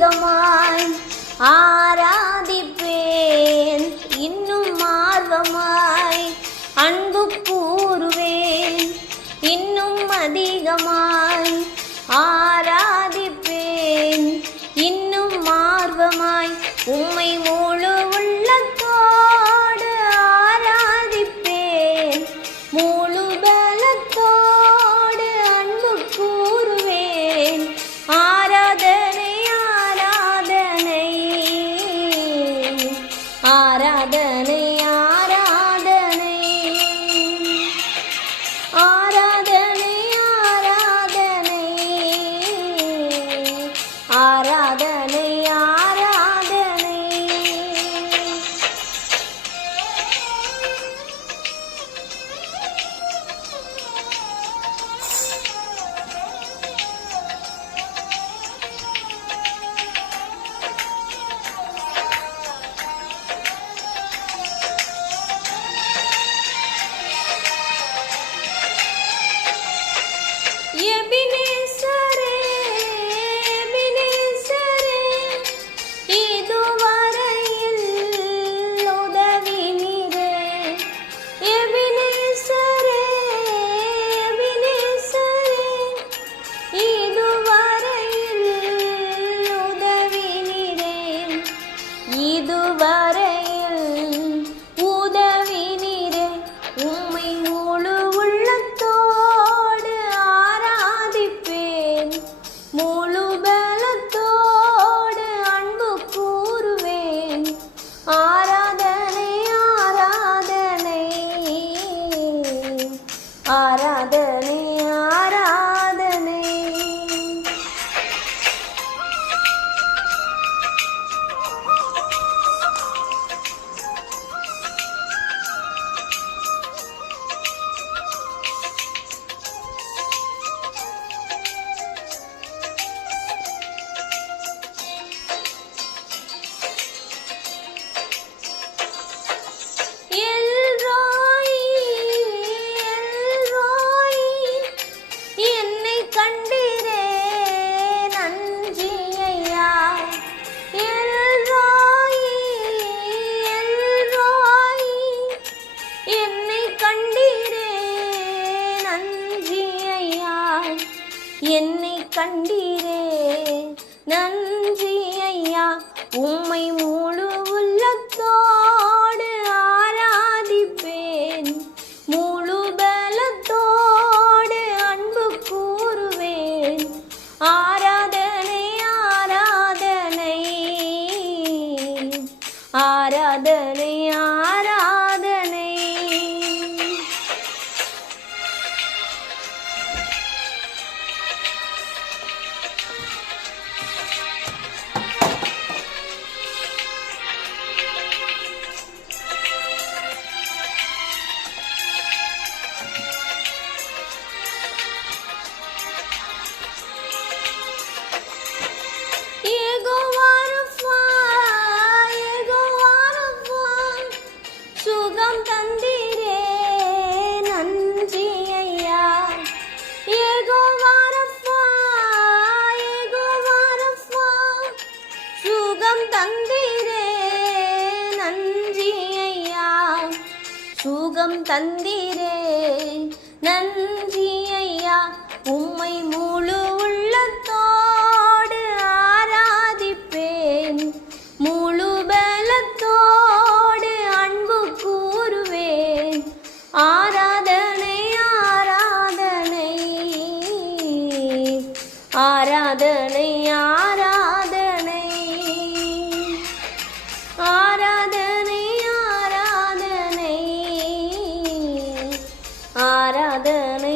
அதிகமாய் ஆராதிப்பேன். இன்னும் ஆர்வமாய் அன்பு கூறுவேன். இன்னும் அதிகமாய் நன்றி ஐயா உம்மை முழு உள்ளத்தோடு ஆராதிப்பேன். முழு பலத்தோடு அன்பு கூறுவேன். ஆராதனை ஆராதனை. ஆராதனை ஆ தந்தீரே நன்றி ஐயா. சுகம் தந்தீரே நன்றி ஐயா. உம்மை முழு உள்ளத்தோடு ஆராதிப்பேன். முழு பலத்தோடு அன்பு கூறுவேன். ஆராதனை ஆராதனை. ஆராதனை ஆரா அதனை